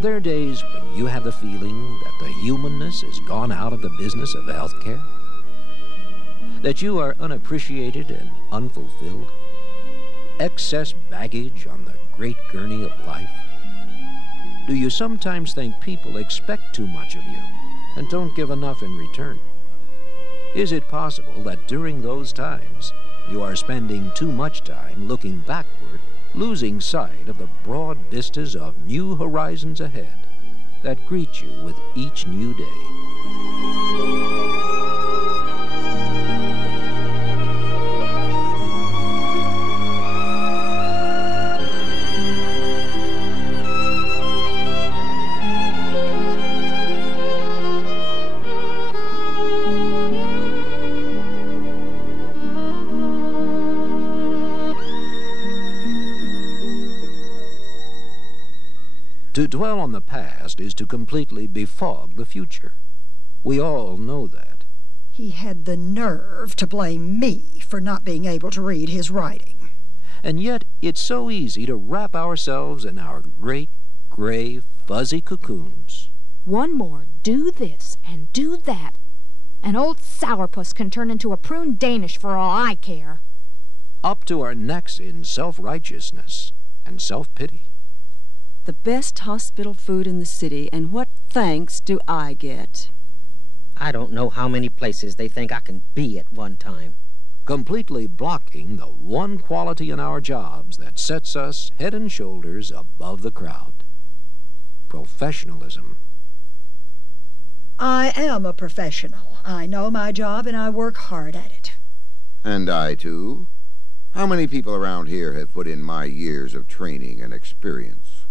Are there days when you have the feeling that the humanness has gone out of the business of healthcare? That you are unappreciated and unfulfilled? Excess baggage on the great gurney of life? Do you sometimes think people expect too much of you and don't give enough in return? Is it possible that during those times you are spending too much time looking backward, losing sight of the broad vistas of new horizons ahead that greet you with each new day? To dwell on the past is to completely befog the future. We all know that. He had the nerve to blame me for not being able to read his writing. And yet it's so easy to wrap ourselves in our great, gray, fuzzy cocoons. One more do this and do that, and old sourpuss can turn into a prune Danish for all I care. Up to our necks in self-righteousness and self-pity. The best hospital food in the city, and what thanks do I get? I don't know how many places they think I can be at one time. Completely blocking the one quality in our jobs that sets us head and shoulders above the crowd. Professionalism. I am a professional. I know my job and I work hard at it. And I, too. How many people around here have put in my years of training and experience?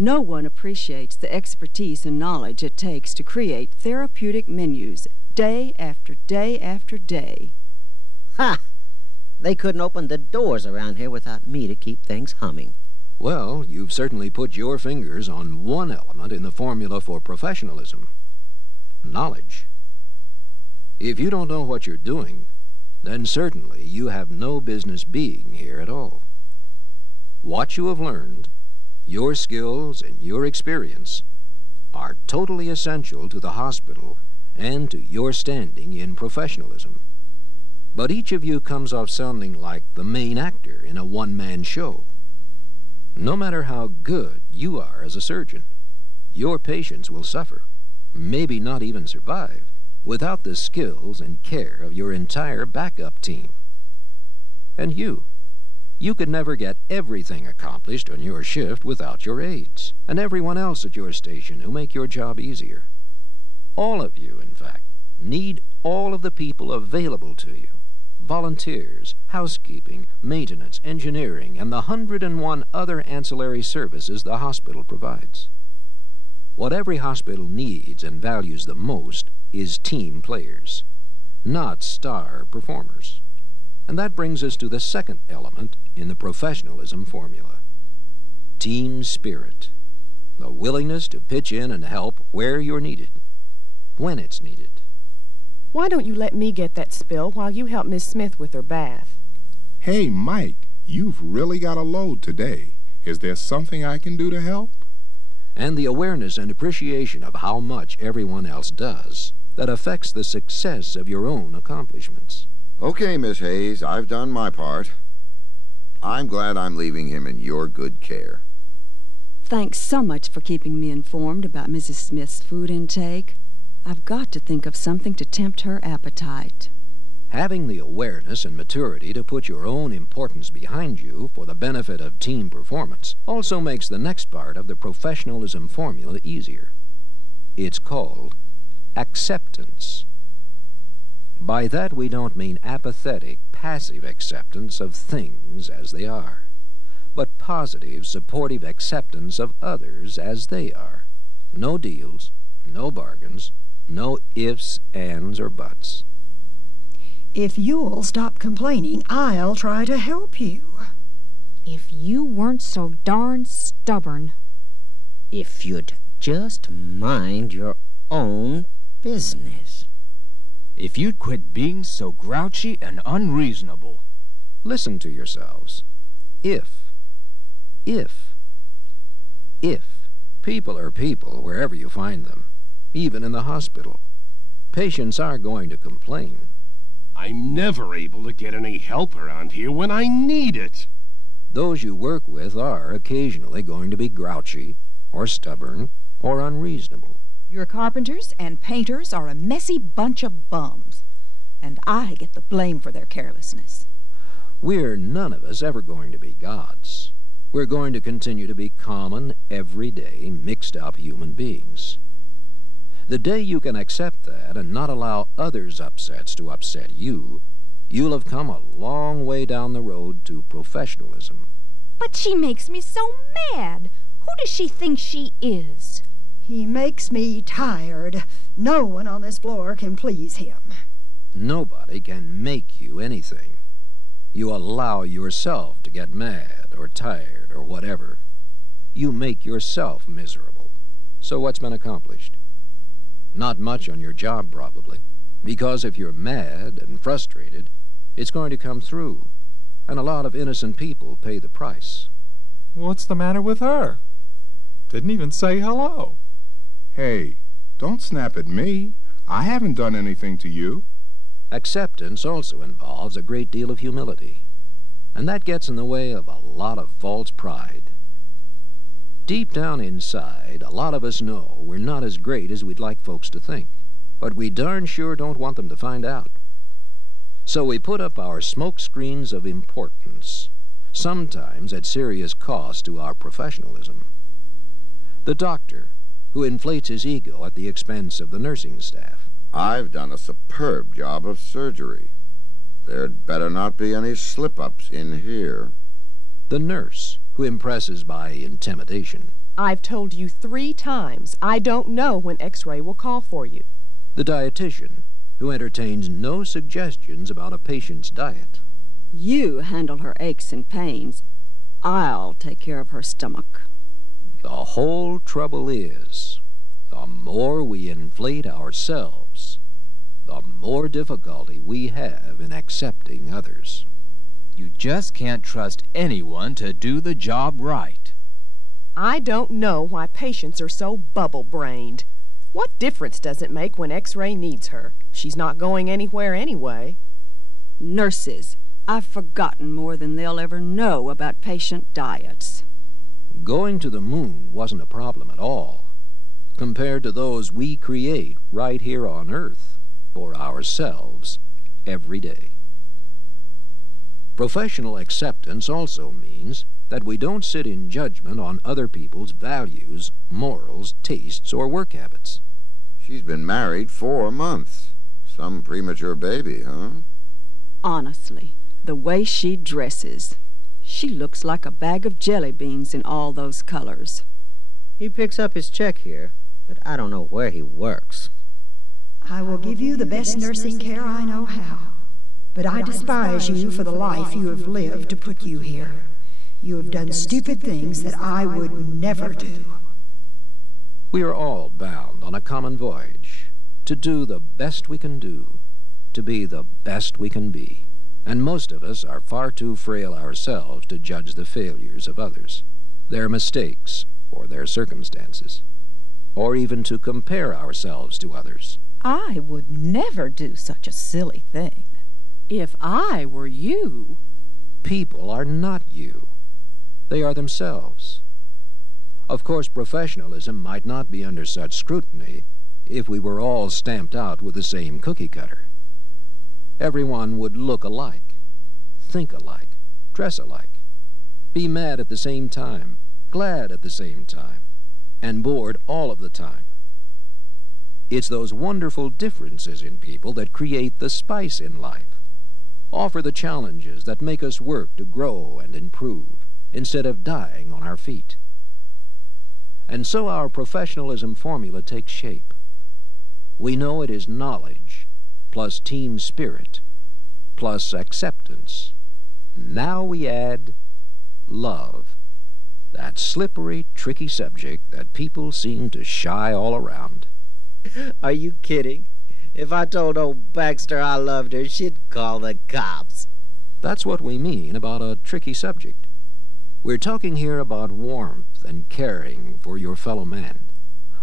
No one appreciates the expertise and knowledge it takes to create therapeutic menus day after day after day. Ha! They couldn't open the doors around here without me to keep things humming. Well, you've certainly put your fingers on one element in the formula for professionalism. Knowledge. If you don't know what you're doing, then certainly you have no business being here at all. What you have learned, your skills and your experience, are totally essential to the hospital and to your standing in professionalism. But each of you comes off sounding like the main actor in a one-man show. No matter how good you are as a surgeon, your patients will suffer, maybe not even survive, without the skills and care of your entire backup team. And you could never get everything accomplished on your shift without your aides and everyone else at your station who make your job easier. All of you, in fact, need all of the people available to you. Volunteers, housekeeping, maintenance, engineering, and the 101 other ancillary services the hospital provides. What every hospital needs and values the most is team players, not star performers. And that brings us to the second element in the professionalism formula. Team spirit. The willingness to pitch in and help where you're needed, when it's needed. Why don't you let me get that spill while you help Miss Smith with her bath? Hey, Mike, you've really got a load today. Is there something I can do to help? And the awareness and appreciation of how much everyone else does that affects the success of your own accomplishments. Okay, Miss Hayes, I've done my part. I'm glad I'm leaving him in your good care. Thanks so much for keeping me informed about Mrs. Smith's food intake. I've got to think of something to tempt her appetite. Having the awareness and maturity to put your own importance behind you for the benefit of team performance also makes the next part of the professionalism formula easier. It's called acceptance. By that we don't mean apathetic, passive acceptance of things as they are, but positive, supportive acceptance of others as they are. No deals, no bargains, no ifs, ands, or buts. If you'll stop complaining, I'll try to help you. If you weren't so darn stubborn. If you'd just mind your own business. If you'd quit being so grouchy and unreasonable. Listen to yourselves. If. People are people wherever you find them, even in the hospital. Patients are going to complain. I'm never able to get any help around here when I need it. Those you work with are occasionally going to be grouchy, or stubborn, or unreasonable. Your carpenters and painters are a messy bunch of bums, and I get the blame for their carelessness. We're none of us ever going to be gods. We're going to continue to be common, everyday, mixed-up human beings. The day you can accept that and not allow others' upsets to upset you, you'll have come a long way down the road to professionalism. But she makes me so mad. Who does she think she is? He makes me tired. No one on this floor can please him. Nobody can make you anything. You allow yourself to get mad or tired or whatever. You make yourself miserable. So what's been accomplished? Not much on your job, probably. Because if you're mad and frustrated, it's going to come through. And a lot of innocent people pay the price. What's the matter with her? Didn't even say hello. Hey, don't snap at me. I haven't done anything to you. Acceptance also involves a great deal of humility, and that gets in the way of a lot of false pride. Deep down inside, a lot of us know we're not as great as we'd like folks to think, but we darn sure don't want them to find out. So we put up our smoke screens of importance, sometimes at serious cost to our professionalism. The doctor, who inflates his ego at the expense of the nursing staff. I've done a superb job of surgery. There'd better not be any slip-ups in here. The nurse, who impresses by intimidation. I've told you 3 times I don't know when X-ray will call for you. The dietitian, who entertains no suggestions about a patient's diet. You handle her aches and pains. I'll take care of her stomach. The whole trouble is, the more we inflate ourselves, the more difficulty we have in accepting others. You just can't trust anyone to do the job right. I don't know why patients are so bubble-brained. What difference does it make when X-ray needs her? She's not going anywhere anyway. Nurses, I've forgotten more than they'll ever know about patient diets. Going to the moon wasn't a problem at all, compared to those we create right here on Earth for ourselves every day. Professional acceptance also means that we don't sit in judgment on other people's values, morals, tastes, or work habits. She's been married 4 months. Some premature baby, huh? Honestly, the way she dresses, she looks like a bag of jelly beans in all those colors. He picks up his check here, but I don't know where he works. I will give you the best nursing care I know how, but I despise you for the life you have lived to put you here. You have done stupid things that I would never do. We are all bound on a common voyage, to do the best we can do, to be the best we can be. And most of us are far too frail ourselves to judge the failures of others, their mistakes, or their circumstances, or even to compare ourselves to others. I would never do such a silly thing. If I were you... People are not you. They are themselves. Of course, professionalism might not be under such scrutiny if we were all stamped out with the same cookie cutter. Everyone would look alike, think alike, dress alike, be mad at the same time, glad at the same time, and bored all of the time. It's those wonderful differences in people that create the spice in life, offer the challenges that make us work to grow and improve, instead of dying on our feet. And so our professionalism formula takes shape. We know it is knowledge, plus team spirit, plus acceptance. Now we add love, that slippery, tricky subject that people seem to shy all around. Are you kidding? If I told old Baxter I loved her, she'd call the cops. That's what we mean about a tricky subject. We're talking here about warmth and caring for your fellow man,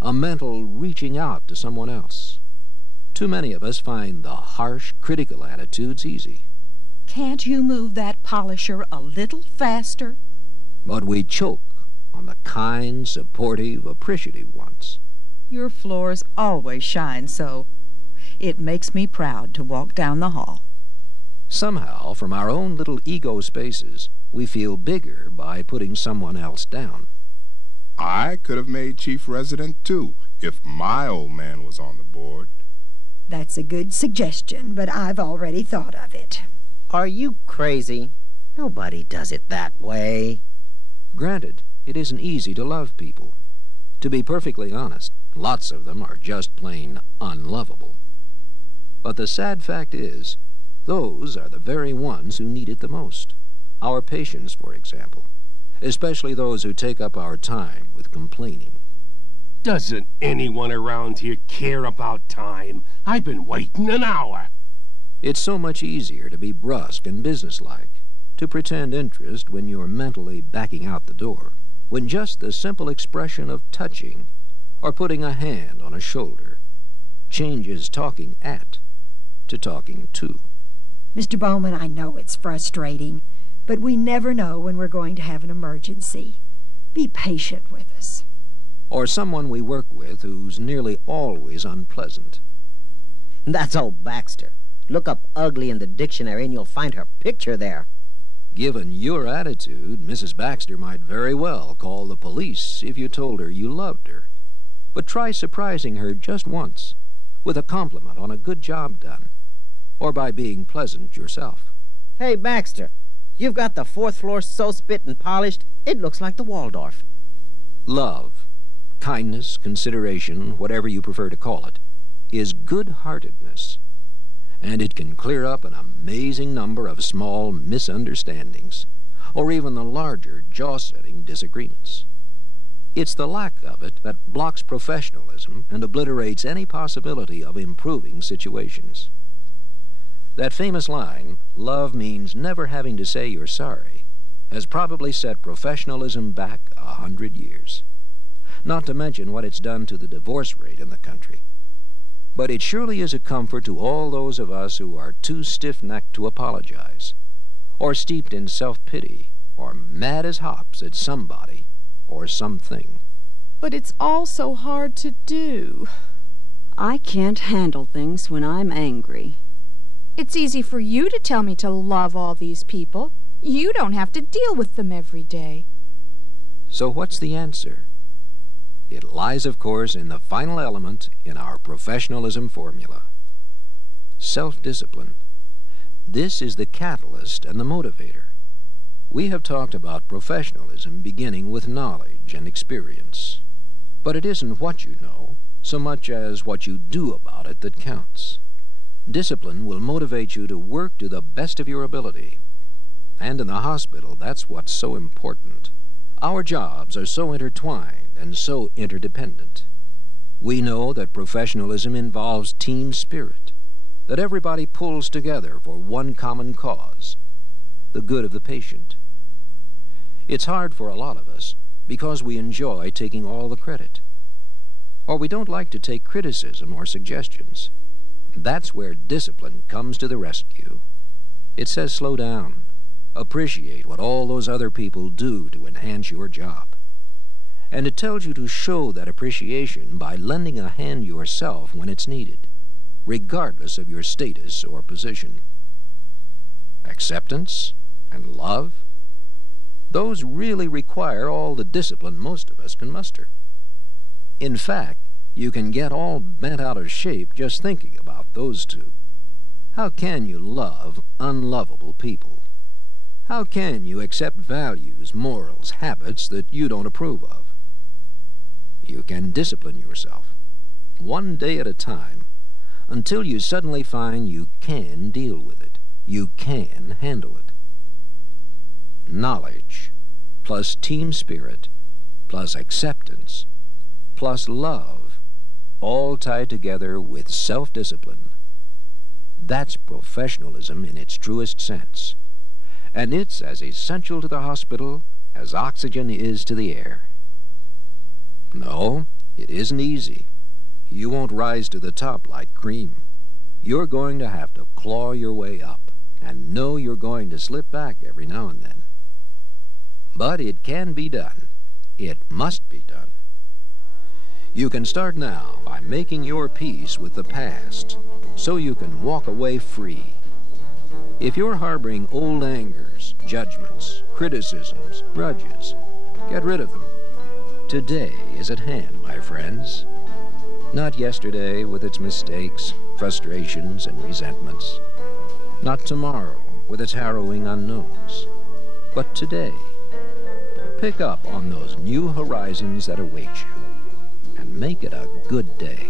a mental reaching out to someone else. Too many of us find the harsh, critical attitudes easy. Can't you move that polisher a little faster? But we choke on the kind, supportive, appreciative ones. Your floors always shine so. It makes me proud to walk down the hall. Somehow, from our own little ego spaces, we feel bigger by putting someone else down. I could have made chief resident, too, if my old man was on the board. That's a good suggestion, but I've already thought of it. Are you crazy? Nobody does it that way. Granted, it isn't easy to love people. To be perfectly honest, lots of them are just plain unlovable. But the sad fact is, those are the very ones who need it the most. Our patients, for example, especially those who take up our time with complaining. Doesn't anyone around here care about time? I've been waiting an hour. It's so much easier to be brusque and businesslike, to pretend interest when you're mentally backing out the door, when just the simple expression of touching or putting a hand on a shoulder changes talking at to talking to. Mr. Bowman, I know it's frustrating, but we never know when we're going to have an emergency. Be patient with us. Or someone we work with who's nearly always unpleasant. That's old Baxter. Look up ugly in the dictionary and you'll find her picture there. Given your attitude, Mrs. Baxter might very well call the police if you told her you loved her. But try surprising her just once, with a compliment on a good job done, or by being pleasant yourself. Hey, Baxter, you've got the 4th floor so spit and polished, it looks like the Waldorf. Love, kindness, consideration, whatever you prefer to call it, is good-heartedness, and it can clear up an amazing number of small misunderstandings, or even the larger jaw-setting disagreements. It's the lack of it that blocks professionalism and obliterates any possibility of improving situations. That famous line, "Love means never having to say you're sorry," has probably set professionalism back 100 years. Not to mention what it's done to the divorce rate in the country. But it surely is a comfort to all those of us who are too stiff-necked to apologize, or steeped in self-pity, or mad as hops at somebody or something. But it's all so hard to do. I can't handle things when I'm angry. It's easy for you to tell me to love all these people. You don't have to deal with them every day. So what's the answer? It lies, of course, in the final element in our professionalism formula. Self-discipline. This is the catalyst and the motivator. We have talked about professionalism beginning with knowledge and experience. But it isn't what you know, so much as what you do about it that counts. Discipline will motivate you to work to the best of your ability. And in the hospital, that's what's so important. Our jobs are so intertwined and so interdependent. We know that professionalism involves team spirit, that everybody pulls together for one common cause, the good of the patient. It's hard for a lot of us because we enjoy taking all the credit, or we don't like to take criticism or suggestions. That's where discipline comes to the rescue. It says slow down. Appreciate what all those other people do to enhance your job. And it tells you to show that appreciation by lending a hand yourself when it's needed, regardless of your status or position. Acceptance and love, those really require all the discipline most of us can muster. In fact, you can get all bent out of shape just thinking about those two. How can you love unlovable people? How can you accept values, morals, habits that you don't approve of? You can discipline yourself, one day at a time, until you suddenly find you can deal with it. You can handle it. Knowledge, plus team spirit, plus acceptance, plus love, all tied together with self-discipline. That's professionalism in its truest sense. And it's as essential to the hospital as oxygen is to the air. No, it isn't easy. You won't rise to the top like cream. You're going to have to claw your way up, and know you're going to slip back every now and then. But it can be done. It must be done. You can start now by making your peace with the past, so you can walk away free. If you're harboring old angers, judgments, criticisms, grudges, get rid of them. Today is at hand, my friends. Not yesterday with its mistakes, frustrations, and resentments. Not tomorrow with its harrowing unknowns. But today, pick up on those new horizons that await you, and make it a good day.